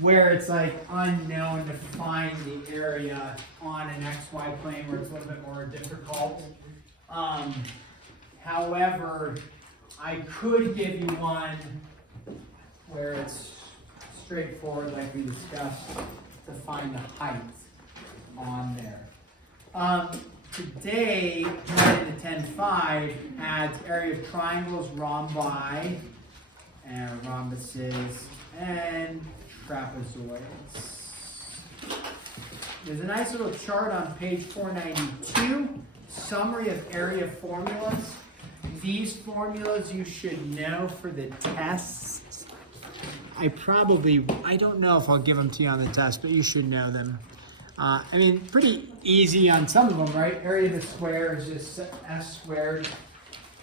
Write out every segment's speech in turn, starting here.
where it's like unknown to find the area on an XY plane where it's a little bit more difficult. However, I could give you one where it's straightforward like we discussed to find the height on there. Today, in the 10.5 adds area of triangles, rhombi, and rhombuses, and trapezoids. There's a nice little chart on page 492, summary of area formulas. These formulas you should know for the tests. I don't know if I'll give them to you on the test, but you should know them. I mean, pretty easy on some of them, right? Area of a square is just s squared.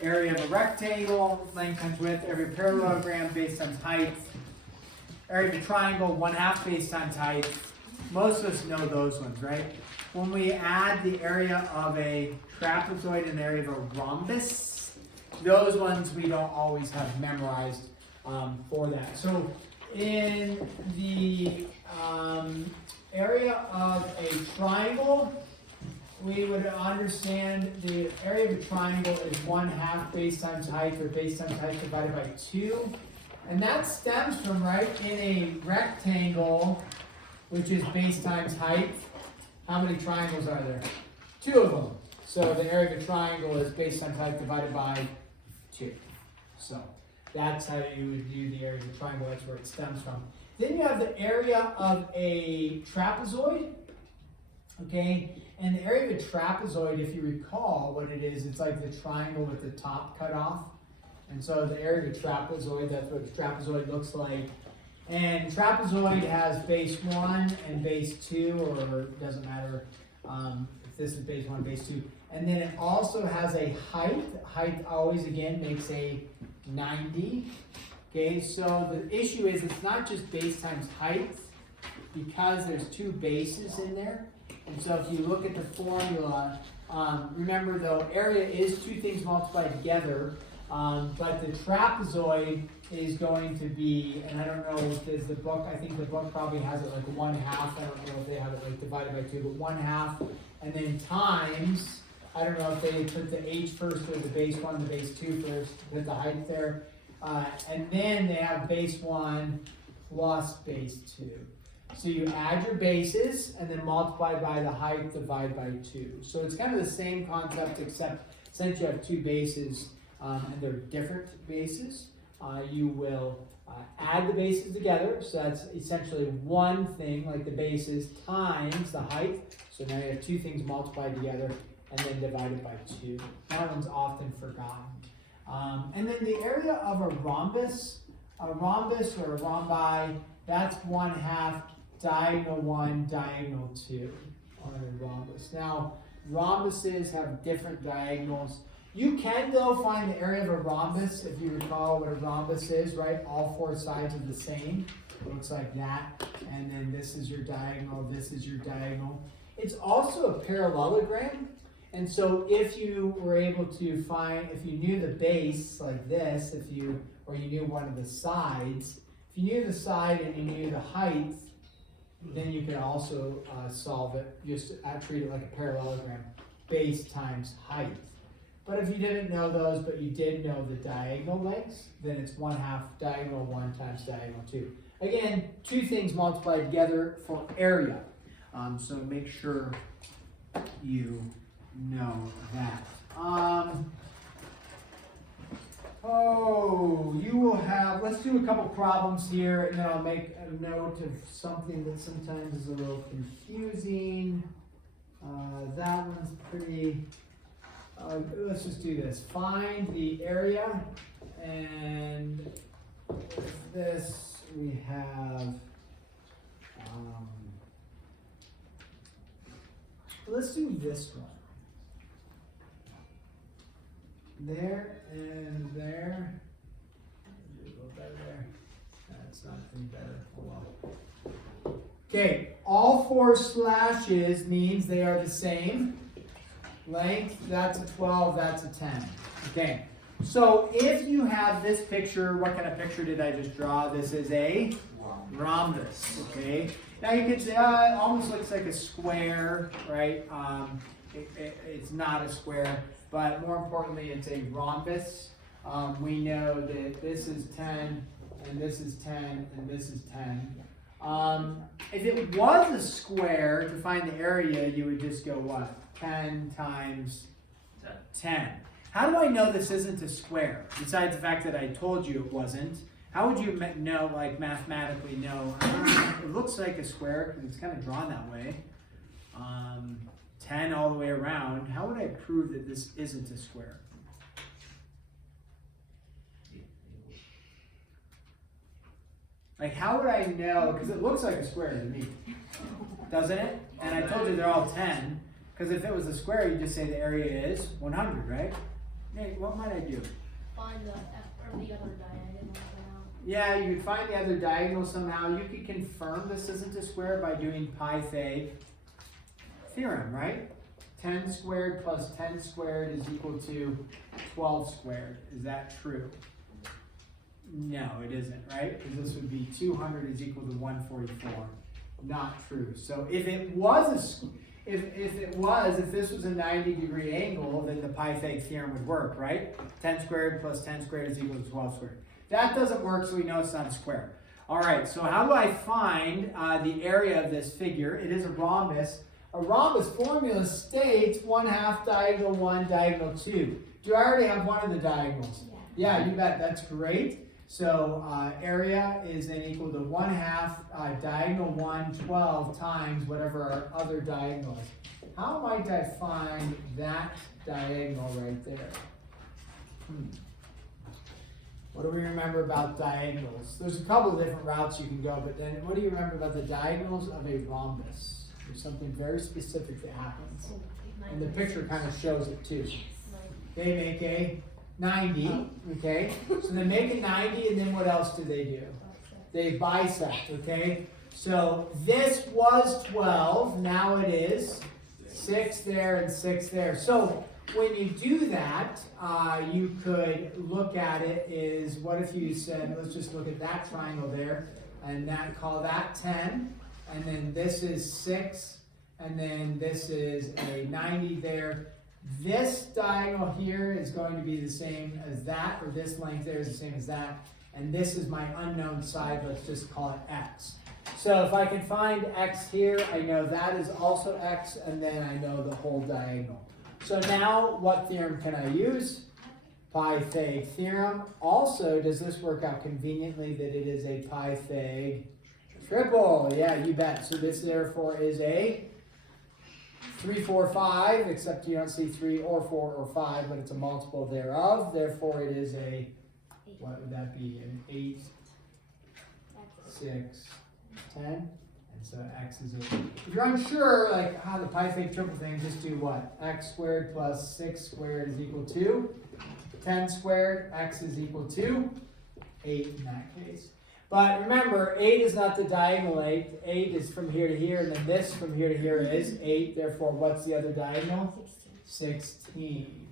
Area of a rectangle, length times width. Area of a parallelogram, base times height. Area of a triangle, 1/2 base times height. Most of us know those ones, right? When we add the area of a trapezoid and the area of a rhombus, those ones we don't always have memorized for that. So in the area of a triangle, we would understand the area of a triangle is 1/2 base times height, or base times height divided by 2. And that stems from, right, in a rectangle, which is base times height, how many triangles are there? 2 of them. So the area of a triangle is base times height divided by 2. So that's how you would do the area of a triangle. That's where it stems from. Then you have the area of a trapezoid, okay? And the area of a trapezoid, if you recall what it is, it's like the triangle with the top cut off. And so the area of a trapezoid, that's what a trapezoid looks like. And trapezoid has base 1 and base 2, or it doesn't matter if this is base 1, base 2. And then it also has a height. Height always, again, makes a 90. Okay, so the issue is it's not just base times height, because there's 2 bases in there. And so if you look at the formula, remember though, area is 2 things multiplied together, but the trapezoid is going to be, and I don't know, does the book, I think the book probably has it like 1/2, I don't know if they have it like divided by 2, but 1/2, and then times, I don't know if they put the h first or the base 1, the base 2 first, put the height there. And then they have base 1 plus base 2. So you add your bases and then multiply by the height, divide by 2. So it's kind of the same concept, except since you have 2 bases and they're different bases, you will add the bases together. So that's essentially one thing, like the bases times the height. So now you have 2 things multiplied together and then divided by 2. That one's often forgotten. And then the area of a rhombus or a rhombi, that's 1/2 diagonal 1, diagonal 2 on a rhombus. Now, rhombuses have different diagonals. You can, though, find the area of a rhombus, if you recall what a rhombus is, right? All 4 sides are the same. It looks like that. And then this is your diagonal, this is your diagonal. It's also a parallelogram. And so if you were able to find, if you knew the base like this, or you knew one of the sides, if you knew the side and you knew the height, then you could also solve it, just treat it like a parallelogram, base times height. But if you didn't know those, but you did know the diagonal lengths, then it's 1/2 diagonal 1 times diagonal 2. Again, 2 things multiplied together for area. So make sure you know that. You will have, let's do a couple problems here, and then I'll make a note of something that sometimes is a little confusing. That one's pretty, let's just do this. Find the area, and with this we have, let's do this one. There and there. Do a little better there. That's not any better. Oh well. Okay, all 4 slashes means they are the same. Length, that's a 12, that's a 10. Okay, so if you have this picture, what kind of picture did I just draw? This is a Rhombus, okay? Now you could say, it almost looks like a square, right? It's not a square, but more importantly, it's a rhombus. We know that this is 10, and this is 10, and this is 10. If it was a square, to find the area, you would just go what? 10 times 10. How do I know this isn't a square? Besides the fact that I told you it wasn't, how would you know, like mathematically know? It looks like a square because it's kind of drawn that way. 10 all the way around. How would I prove that this isn't a square? Like, how would I know? Because it looks like a square to me, doesn't it? And I told you they're all 10. Because if it was a square, you just say the area is 100, right? Hey, what might I do? Find the other diagonal somehow. Yeah, you could find the other diagonal somehow. You could confirm this isn't a square by doing Pythag theorem, right? 10 squared plus 10 squared is equal to 12 squared. Is that true? No, it isn't, right? Because this would be 200 is equal to 144. Not true. So if it was if this was a 90-degree angle, then the Pythag theorem would work, right? 10 squared plus 10 squared is equal to 12 squared. That doesn't work, so we know it's not a square. All right, so how do I find the area of this figure? It is a rhombus. A rhombus formula states 1/2 diagonal 1, diagonal 2. Do I already have one of the diagonals? Yeah, you bet. That's great. So area is then equal to 1/2 diagonal 1, 12 times whatever our other diagonal is. How might I find that diagonal right there? What do we remember about diagonals? There's a couple of different routes you can go, but then what do you remember about the diagonals of a rhombus? There's something very specific that happens. And the picture kind of shows it too. They make a 90, okay? So they make a 90, and then what else do they do? They bisect, okay? So this was 12, now it is 6 there and 6 there. So when you do that, you could look at it is, what if you said, let's just look at that triangle there, and call that 10, and then this is 6, and then this is a 90 there. This diagonal here is going to be the same as that, or this length there is the same as that, and this is my unknown side, let's just call it x. So if I can find x here, I know that is also x, and then I know the whole diagonal. So now, what theorem can I use? Pythag theorem. Also, does this work out conveniently that it is a Pythag triple? Yeah, you bet. So this therefore is a 3, 4, 5, except you don't see 3 or 4 or 5, but it's a multiple thereof. Therefore, it is a, what would that be? An 8, 6, 10. And so x is 8. If you're unsure, like how the Pythag triple thing, just do what? X squared plus 6 squared is equal to 10 squared. X is equal to 8 in that case. But remember, 8 is not the diagonal 8. 8 is from here to here, and then this from here to here is 8. Therefore, what's the other diagonal? 16.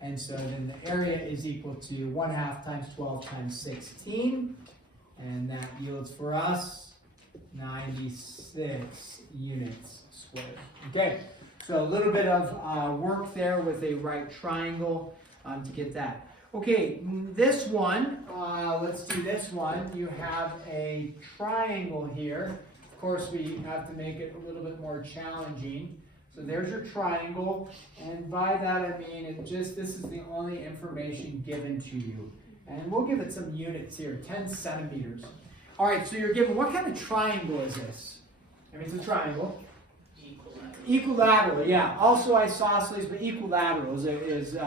And so then the area is equal to 1/2 times 12 times 16. And that yields for us 96 units squared. Okay, so a little bit of work there with a right triangle to get that. Okay, this one, let's do this one. You have a triangle here. Of course, we have to make it a little bit more challenging. So there's your triangle, and by that I mean this is the only information given to you. And we'll give it some units here, 10 centimeters. All right, so you're given, what kind of triangle is this? I mean, it's a triangle. Equilateral, yeah. Also isosceles, but equilateral is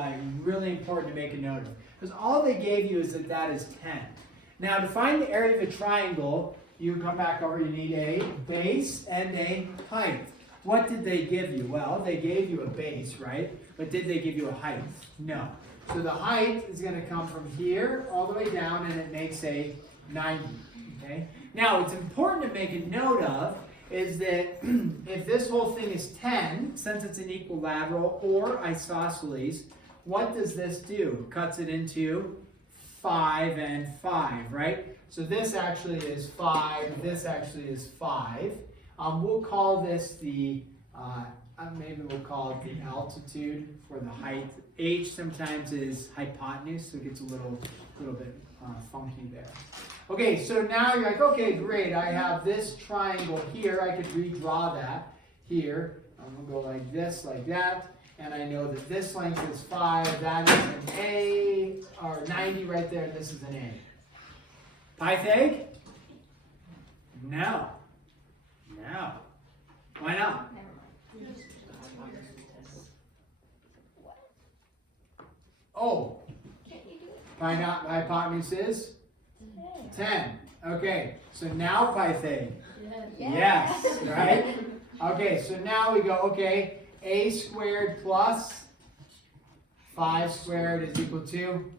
really important to make a note of. Because all they gave you is that is 10. Now, to find the area of a triangle, you come back over, you need a base and a height. What did they give you? Well, they gave you a base, right? But did they give you a height? No. So the height is going to come from here all the way down, and it makes a 90. Okay? Now, what's important to make a note of is that if this whole thing is 10, since it's an equilateral or isosceles, what does this do? It cuts it into 5 and 5, right? So this actually is 5, this actually is 5. We'll call this the, maybe we'll call it the altitude for the height. H sometimes is hypotenuse, so it gets a little bit funky there. Okay, so now you're like, okay, great, I have this triangle here. I could redraw that here. I'm going to go like this, like that. And I know that this length is 5, that is an A, or 90 right there, and this is an A. Pythag? No. No. Why not? Oh. Hypotenuse is? 10. Okay, so now Pythag. Yes, right? Okay, so now we go, okay, A squared plus 5 squared is equal to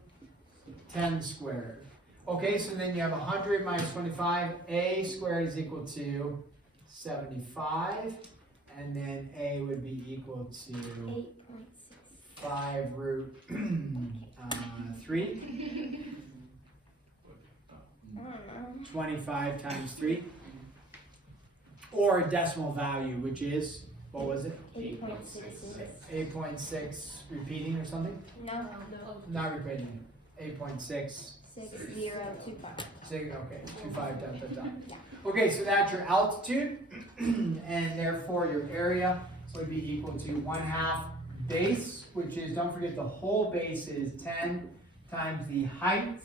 10 squared. Okay, so then you have 100 minus 25. A squared is equal to 75. And then A would be equal to 8.6. 5 root 3. 25 times 3. Or a decimal value, which is, what was it? 8.66. 8.6 repeating or something? No. Not repeating. 8.6. 6025. Okay, 25 dot dot dot. Okay, so that's your altitude, and therefore your area would be equal to 1/2 base, which is, don't forget, the whole base is 10 times the height,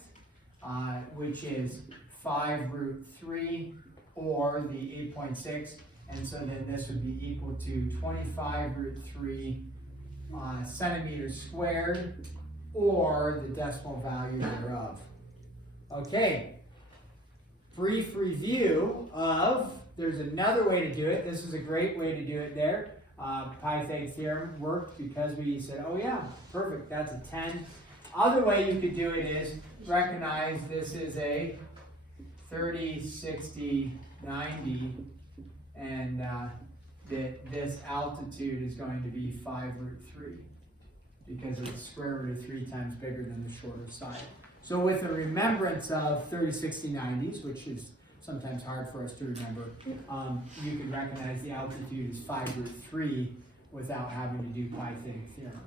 which is 5 root 3, or the 8.6, and so then this would be equal to 25 root 3 centimeters squared, or the decimal value thereof. Okay, brief review of, there's another way to do it. This is a great way to do it there. Pythag's theorem worked because we said, oh yeah, perfect, that's a 10. Other way you could do it is recognize this is a 30, 60, 90, and that this altitude is going to be 5 root 3 because it's square root of 3 times bigger than the shorter side. So with a remembrance of 30, 60, 90s, which is sometimes hard for us to remember, you can recognize the altitude is 5 root 3 without having to do Pythag theorem.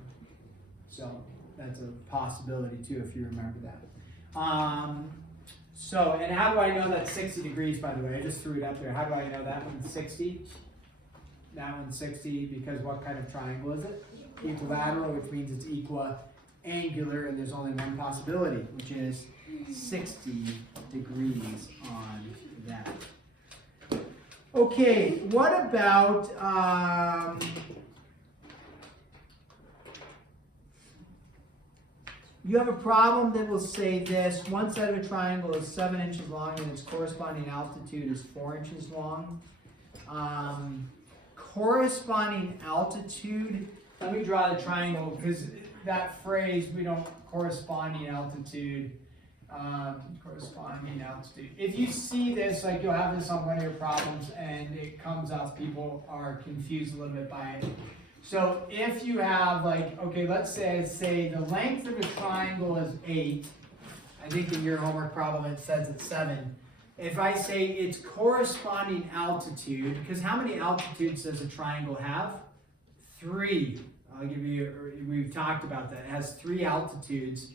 So that's a possibility too if you remember that. And how do I know that's 60 degrees, by the way? I just threw it up there. How do I know that one's 60? That one's 60 because what kind of triangle is it? Equilateral, which means it's equiangular, and there's only one possibility, which is 60 degrees on that. Okay, what about you have a problem that will say this: one side of a triangle is 7 inches long and its corresponding altitude is 4 inches long. Corresponding altitude, let me draw the triangle because that phrase, we don't, corresponding altitude. Corresponding altitude. If you see this, like you'll have this on one of your problems and it comes up, people are confused a little bit by it. So if you have like, okay, let's say the length of a triangle is 8. I think in your homework problem it says it's 7. If I say its corresponding altitude, because how many altitudes does a triangle have? 3. I'll give you, we've talked about that. It has 3 altitudes.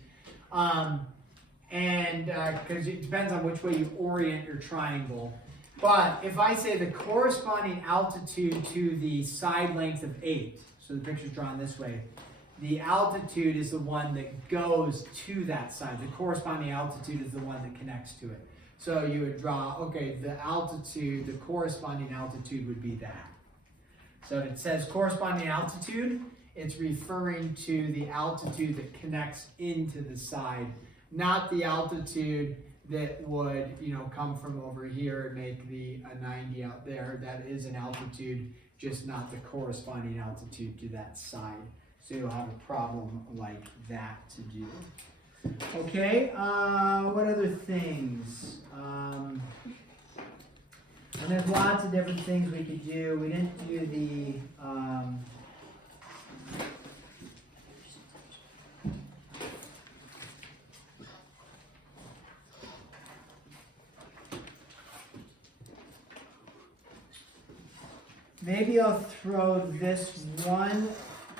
Because it depends on which way you orient your triangle. But if I say the corresponding altitude to the side length of 8, so the picture's drawn this way, the altitude is the one that goes to that side. The corresponding altitude is the one that connects to it. So you would draw, okay, the altitude, the corresponding altitude would be that. So if it says corresponding altitude, it's referring to the altitude that connects into the side, not the altitude that would, come from over here and make a 90 out there. That is an altitude, just not the corresponding altitude to that side. So you'll have a problem like that to do. Okay, what other things? And there's lots of different things we could do. We didn't do the maybe I'll throw this one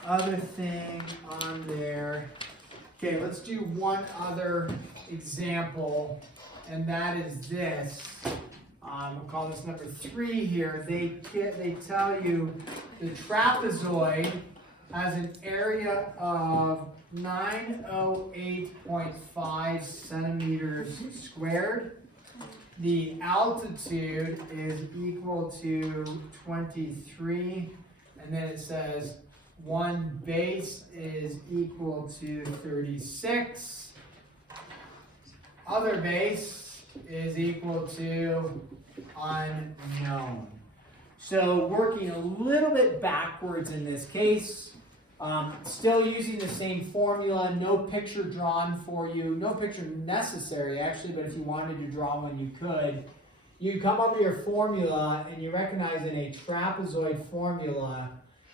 other thing on there. Okay, let's do one other example, and that is this. We'll call this number 3 here. They tell you the trapezoid has an area of 908.5 centimeters squared. The altitude is equal to 23, and then it says one base is equal to 36. Other base is equal to unknown. So working a little bit backwards in this case, still using the same formula, no picture drawn for you, no picture necessary actually, but if you wanted to draw one you could. You come up with your formula and you recognize in a trapezoid formula,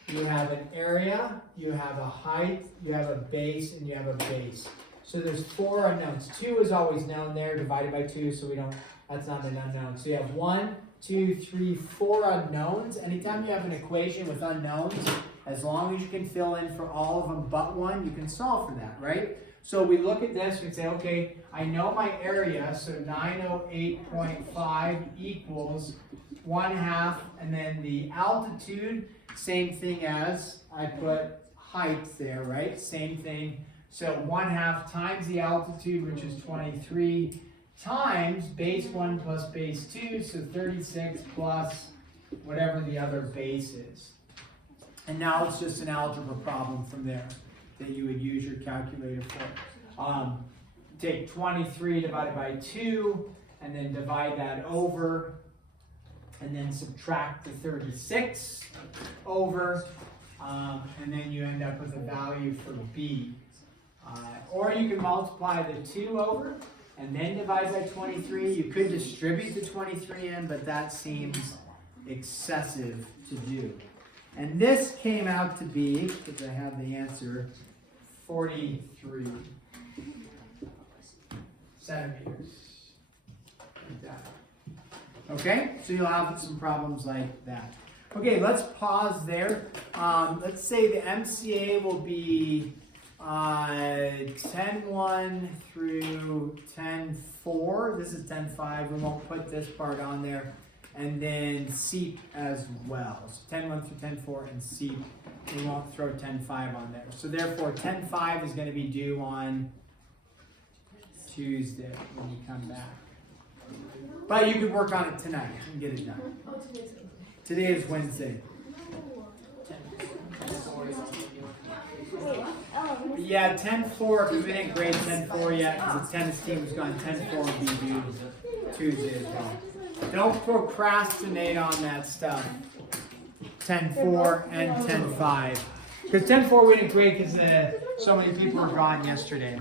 you have an area, you have a height, you have a base, and you have a base. So there's 4 unknowns. 2 is always known there, divided by 2, so that's not an unknown. So you have 1, 2, 3, 4 unknowns. Anytime you have an equation with unknowns, as long as you can fill in for all of them but one, you can solve for that, right? So we look at this, we say, okay, I know my area, so 908.5 equals 1/2, and then the altitude, same thing as, I put height there, right? Same thing. So 1/2 times the altitude, which is 23, times base 1 plus base 2, so 36 plus whatever the other base is. And now it's just an algebra problem from there that you would use your calculator for. Take 23 divided by 2, and then divide that over, and then subtract the 36 over, and then you end up with a value for B. Or you can multiply the 2 over, and then divide by 23. You could distribute the 23 in, but that seems excessive to do. And this came out to be, because I have the answer, 43 centimeters. Like that. Okay, so you'll have some problems like that. Okay, let's pause there. Let's say the MCA will be 10.1 through 10.4. This is 10.5. We won't put this part on there. And then SEEP as well. So 10.1 through 10.4 and SEEP. We won't throw 10.5 on there. So therefore 10.5 is going to be due on Tuesday when you come back. But you could work on it tonight and get it done. Today is Wednesday. Yeah, 10.4, because we didn't grade 10.4 yet, because the tennis team was gone. 10.4 would be due Tuesday as well. Don't procrastinate on that stuff. 10.4 and 10.5. Because 10.4 we didn't grade because so many people were gone yesterday.